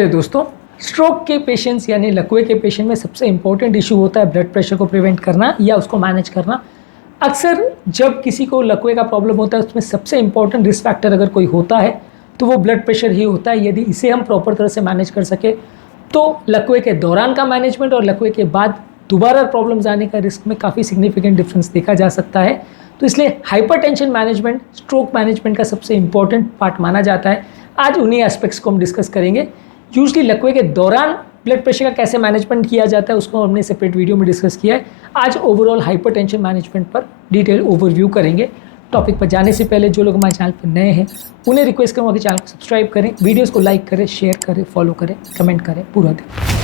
मेरे दोस्तों, स्ट्रोक के पेशेंट्स यानी लकवे के पेशेंट में सबसे इंपॉर्टेंट इशू होता है ब्लड प्रेशर को प्रिवेंट करना या उसको मैनेज करना। अक्सर जब किसी को लकवे का प्रॉब्लम होता है उसमें सबसे इंपॉर्टेंट रिस्क फैक्टर अगर कोई होता है तो वो ब्लड प्रेशर ही होता है। यदि इसे हम प्रॉपर तरह से मैनेज कर सके तो लकवे के दौरान का मैनेजमेंट और लकवे के बाद दोबारा प्रॉब्लम्स आने का रिस्क में काफ़ी सिग्निफिकेंट डिफरेंस देखा जा सकता है। तो इसलिए हाइपरटेंशन मैनेजमेंट स्ट्रोक मैनेजमेंट का सबसे इंपॉर्टेंट पार्ट माना जाता है। आज उन्हीं एस्पेक्ट्स को हम डिस्कस करेंगे। यूजली लकवे के दौरान ब्लड प्रेशर का कैसे मैनेजमेंट किया जाता है उसको हमने सेपरेट वीडियो में डिस्कस किया है। आज ओवरऑल हाइपरटेंशन मैनेजमेंट पर डिटेल ओवरव्यू करेंगे। टॉपिक पर जाने से पहले जो लोग हमारे चैनल पर नए हैं उन्हें रिक्वेस्ट करूँगा कि चैनल को सब्सक्राइब करें, वीडियोज़ को लाइक करें, शेयर करें, फॉलो करें, कमेंट करें पूरा दिन।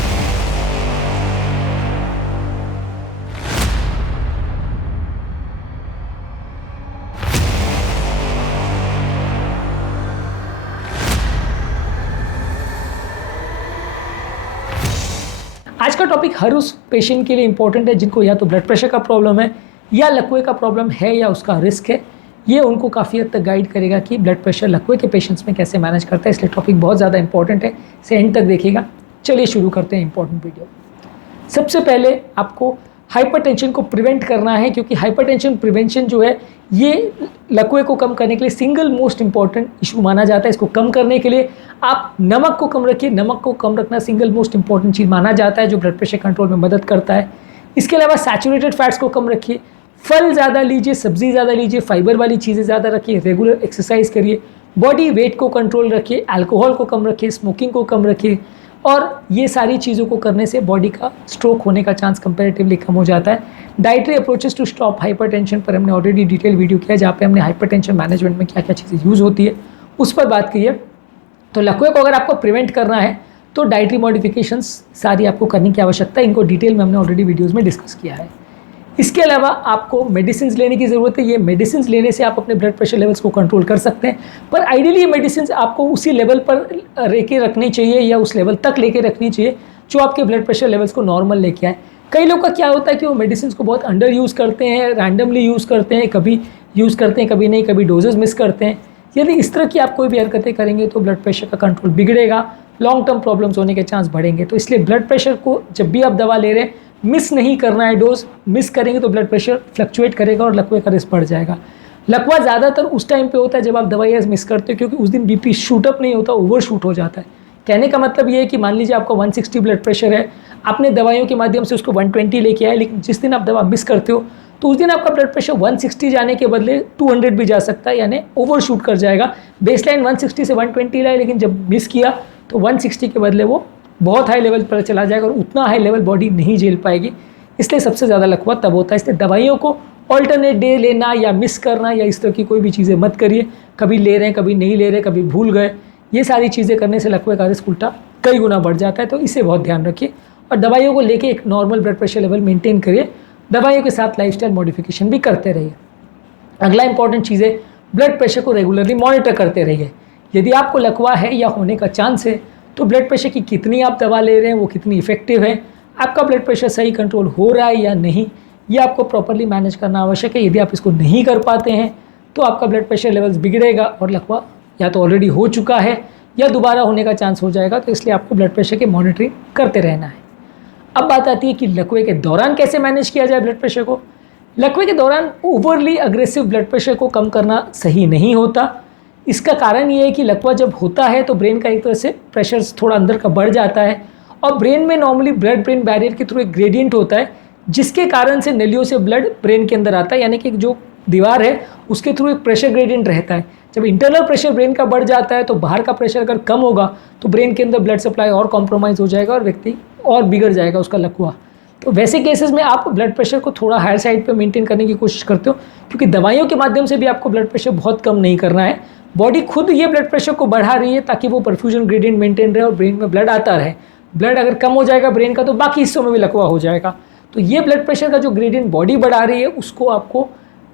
आज का टॉपिक हर उस पेशेंट के लिए इंपॉर्टेंट है जिनको या तो ब्लड प्रेशर का प्रॉब्लम है या लकवे का प्रॉब्लम है या उसका रिस्क है। ये उनको काफ़ी हद तक गाइड करेगा कि ब्लड प्रेशर लकवे के पेशेंट्स में कैसे मैनेज करता है। इसलिए टॉपिक बहुत ज़्यादा इंपॉर्टेंट है, इसे एंड तक देखिएगा। चलिए शुरू करते हैं इंपॉर्टेंट वीडियो। सबसे पहले आपको हाइपरटेंशन को प्रिवेंट करना है, क्योंकि हाइपरटेंशन प्रिवेंशन जो है ये लकवे को कम करने के लिए सिंगल मोस्ट इंपॉर्टेंट इशू माना जाता है। इसको कम करने के लिए आप नमक को कम रखिए। नमक को कम रखना सिंगल मोस्ट इंपॉर्टेंट चीज़ माना जाता है जो ब्लड प्रेशर कंट्रोल में मदद करता है। इसके अलावा सैचुरेटेड फैट्स को कम रखिए, फल ज़्यादा लीजिए, सब्जी ज़्यादा लीजिए, फाइबर वाली चीज़ें ज़्यादा रखिए, रेगुलर एक्सरसाइज करिए, बॉडी वेट को कंट्रोल रखिए, अल्कोहल को कम रखिए, स्मोकिंग को कम रखिए। और ये सारी चीज़ों को करने से बॉडी का स्ट्रोक होने का चांस कंपैरेटिवली कम हो जाता है। Dietary approaches to stop hypertension पर हमने ऑलरेडी डिटेल वीडियो किया जहाँ पे हमने हाइपरटेंशन मैनेजमेंट में क्या क्या चीज़ें यूज़ होती है उस पर बात की है। तो लकवे को अगर आपको प्रिवेंट करना है तो डाइटरी मॉडिफिकेशंस सारी आपको करने की आवश्यकता है। इनको डिटेल में हमने ऑलरेडी वीडियोज़ में डिस्कस किया है। इसके अलावा आपको मेडिसिन लेने की ज़रूरत है। ये मेडिसिन लेने से आप अपने ब्लड प्रेशर लेवल्स को कंट्रोल कर सकते हैं, पर आइडियली ये मेडिसिन आपको उसी लेवल पर लेके रखनी चाहिए या उस लेवल तक लेके रखनी चाहिए जो आपके ब्लड प्रेशर लेवल्स को नॉर्मल लेके आए। कई लोग का क्या होता है कि वो मेडिसिन को बहुत अंडर यूज़ करते हैं, रैंडमली यूज़ करते हैं, कभी यूज़ करते हैं कभी नहीं, कभी डोजेज मिस करते हैं। यदि इस तरह की आप कोई भी हरकतें करेंगे तो ब्लड प्रेशर का कंट्रोल बिगड़ेगा, लॉन्ग टर्म प्रॉब्लम्स होने के चांस बढ़ेंगे। तो इसलिए ब्लड प्रेशर को जब भी आप दवा ले रहे हैं मिस नहीं करना है। डोज मिस करेंगे तो ब्लड प्रेशर फ्लक्चुएट करेगा और लकवे का रिस्क बढ़ जाएगा। लकवा ज़्यादातर उस टाइम पे होता है जब आप दवाइयाँ मिस करते हो, क्योंकि उस दिन बीपी शूट अप नहीं होता, ओवर शूट हो जाता है। कहने का मतलब ये है कि मान लीजिए आपका 160 ब्लड प्रेशर है, आपने दवाइयों के माध्यम से उसको 120 लेके आए, लेकिन जिस दिन आप दवा मिस करते हो तो उस दिन आपका ब्लड प्रेशर 160 जाने के बदले 200 भी जा सकता है, यानी ओवर शूट कर जाएगा। बेसलाइन 160 से 120 लाए, लेकिन जब मिस किया तो 160 के बदले वो बहुत हाई लेवल पर चला जाएगा और उतना हाई लेवल बॉडी नहीं झेल पाएगी। इसलिए सबसे ज़्यादा लकवा तब होता है। इसलिए दवाइयों को ऑल्टरनेट डे लेना या मिस करना या इस तरह की कोई भी चीज़ें मत करिए। कभी ले रहे हैं, कभी नहीं ले रहे, कभी भूल गए, ये सारी चीज़ें करने से लकवे का रिस्क उल्टा कई गुना बढ़ जाता है। तो इसे बहुत ध्यान रखिए और दवाइयों को लेके एक normal blood pressure level maintain करिए। दवाइयों के साथ लाइफस्टाइल मॉडिफिकेशन भी करते रहिए। अगला इंपॉर्टेंट चीज़ है ब्लड प्रेशर को रेगुलरली मॉनिटर करते रहिए। यदि आपको लकवा है या होने का चांस है तो ब्लड प्रेशर की कितनी आप दवा ले रहे हैं, वो कितनी इफेक्टिव है, आपका ब्लड प्रेशर सही कंट्रोल हो रहा है या नहीं, ये आपको प्रॉपरली मैनेज करना आवश्यक है। यदि आप इसको नहीं कर पाते हैं तो आपका ब्लड प्रेशर लेवल्स बिगड़ेगा और लकवा या तो ऑलरेडी हो चुका है या दोबारा होने का चांस हो जाएगा। तो इसलिए आपको ब्लड प्रेशर की मॉनिटरिंग करते रहना है। अब बात आती है कि लकवे के दौरान कैसे मैनेज किया जाए ब्लड प्रेशर को। लकवे के दौरान ओवरली अग्रेसिव ब्लड प्रेशर को कम करना सही नहीं होता। इसका कारण ये है कि लकवा जब होता है तो ब्रेन का एक तरह से प्रेशर थोड़ा अंदर का बढ़ जाता है और ब्रेन में नॉर्मली ब्लड ब्रेन बैरियर के थ्रू एक ग्रेडियंट होता है जिसके कारण से नलियों से ब्लड ब्रेन के अंदर आता है, यानी कि जो दीवार है उसके थ्रू एक प्रेशर ग्रेडियंट रहता है। जब इंटरनल प्रेशर ब्रेन का बढ़ जाता है तो बाहर का प्रेशर अगर कम होगा तो ब्रेन के अंदर ब्लड सप्लाई और कॉम्प्रोमाइज़ हो जाएगा और व्यक्ति और बिगड़ जाएगा उसका लकवा। तो वैसे केसेस में आप ब्लड प्रेशर को थोड़ा हायर साइड पे मेंटेन करने की कोशिश करते हो, क्योंकि दवाइयों के माध्यम से भी आपको ब्लड प्रेशर बहुत कम नहीं करना है। बॉडी खुद ये ब्लड प्रेशर को बढ़ा रही है ताकि वो परफ्यूजन ग्रेडियंट मेंटेन रहे और ब्रेन में ब्लड आता रहे। ब्लड अगर कम हो जाएगा ब्रेन का तो बाकी हिस्सों में भी लकवा हो जाएगा। तो ये ब्लड प्रेशर का जो ग्रेडियंट बॉडी बढ़ा रही है उसको आपको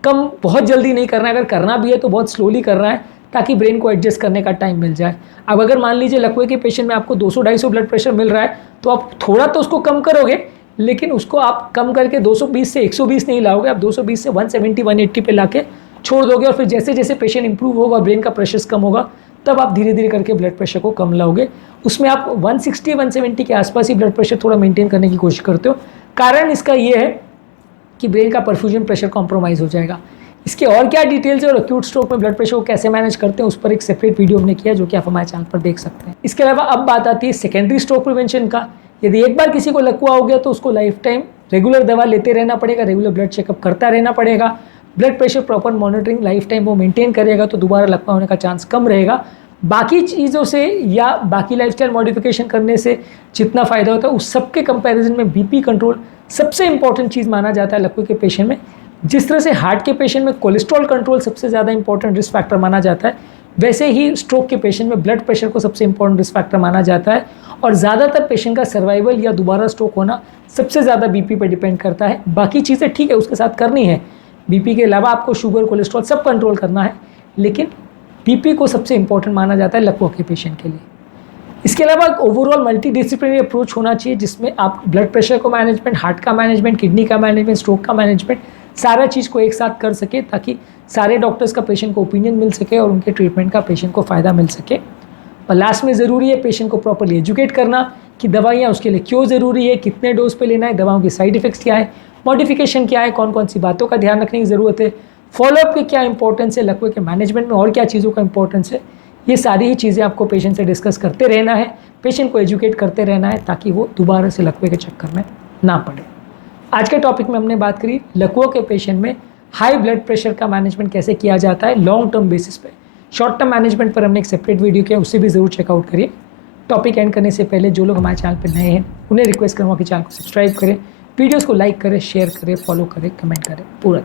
कम बहुत जल्दी नहीं करना है। अगर करना भी है तो बहुत स्लोली करना है ताकि ब्रेन को एडजस्ट करने का टाइम मिल जाए। अब अगर मान लीजिए लकवे के पेशेंट में आपको 200-250 ब्लड प्रेशर मिल रहा है तो आप थोड़ा तो उसको कम करोगे, लेकिन उसको आप कम करके 220 से 120 नहीं लाओगे। आप 220 से 170-180 पे लाके छोड़ दोगे और फिर जैसे जैसे पेशेंट इंप्रूव होगा, ब्रेन का प्रेशर कम होगा, तब आप धीरे धीरे करके ब्लड प्रेशर को कम लाओगे। उसमें आप 160-170 के आसपास ही ब्लड प्रेशर थोड़ा मेंटेन करने की कोशिश करते हो। कारण इसका ये है कि ब्रेन का परफ्यूजन प्रेशर कॉम्प्रोमाइज़ हो जाएगा। इसके और क्या डिटेल्स है और एक्यूट स्ट्रोक में ब्लड प्रेशर को कैसे मैनेज करते हैं उस पर एक सेपरेट वीडियो हमने किया, जो कि आप हमारे चैनल पर देख सकते हैं। इसके अलावा अब बात आती है सेकेंडरी स्ट्रोक प्रिवेंशन का। यदि एक बार किसी को लकवा हो गया तो उसको लाइफ टाइम रेगुलर दवा लेते रहना पड़ेगा, रेगुलर ब्लड चेकअप करता रहना पड़ेगा, blood pressure proper monitoring life time वो मेंटेन करेगा तो दोबारा लकवा होने का चांस कम रहेगा। बाकी चीज़ों से या बाकी लाइफस्टाइल मॉडिफिकेशन करने से जितना फ़ायदा होता है उस सब के कंपैरिजन में बीपी कंट्रोल सबसे इंपॉर्टेंट चीज़ माना जाता है लकवे के पेशेंट में। जिस तरह से हार्ट के पेशेंट में कोलेस्ट्रॉल कंट्रोल सबसे ज़्यादा इंपॉर्टेंट रिस्क फैक्टर माना जाता है, वैसे ही स्ट्रोक के पेशेंट में ब्लड प्रेशर को सबसे इंपॉर्टेंट रिस्क फैक्टर माना जाता है। और ज़्यादातर पेशेंट का सर्वाइवल या दोबारा स्ट्रोक होना सबसे ज़्यादा बीपी पर डिपेंड करता है। बाकी चीज़ें ठीक है उसके साथ करनी है, बीपी के अलावा आपको शुगर कोलेस्ट्रॉल सब कंट्रोल करना है, लेकिन बीपी को सबसे इंपॉर्टेंट माना जाता है लकवा के पेशेंट के लिए। इसके अलावा ओवरऑल मल्टी डिसिप्लिनरी अप्रोच होना चाहिए जिसमें आप ब्लड प्रेशर को मैनेजमेंट, हार्ट का मैनेजमेंट, किडनी का मैनेजमेंट, स्ट्रोक का मैनेजमेंट सारा चीज़ को एक साथ कर सके ताकि सारे डॉक्टर्स का पेशेंट को ओपिनियन मिल सके और उनके ट्रीटमेंट का पेशेंट को फ़ायदा मिल सके। और लास्ट में ज़रूरी है पेशेंट को प्रॉपरली एजुकेट करना कि दवाइयाँ उसके लिए क्यों ज़रूरी है, कितने डोज पे लेना है, दवाओं के साइड इफ़ेक्ट्स क्या है, मॉडिफिकेशन क्या है, कौन कौन सी बातों का ध्यान रखने की ज़रूरत है, फॉलोअप के क्या इंपॉर्टेंस है, लकवे के मैनेजमेंट में और क्या चीज़ों का इंपॉर्टेंस है। ये सारी ही चीज़ें आपको पेशेंट से डिस्कस करते रहना है, पेशेंट को एजुकेट करते रहना है ताकि वो दोबारा से लकवे के चक्कर में ना पड़े। आज के टॉपिक में हमने बात करी लकवों के पेशेंट में हाई ब्लड प्रेशर का मैनेजमेंट कैसे किया जाता है लॉन्ग टर्म बेसिस पे। शॉर्ट टर्म मैनेजमेंट पर हमने एक सेपरेट वीडियो किया, उससे भी ज़रूर चेकआउट करिए। टॉपिक एंड करने से पहले जो लोग हमारे चैनल पर नए हैं उन्हें रिक्वेस्ट करूँगा कि चैनल को सब्सक्राइब करें, वीडियोज़ को लाइक करें, शेयर करें, फॉलो करें, कमेंट करें, पूरा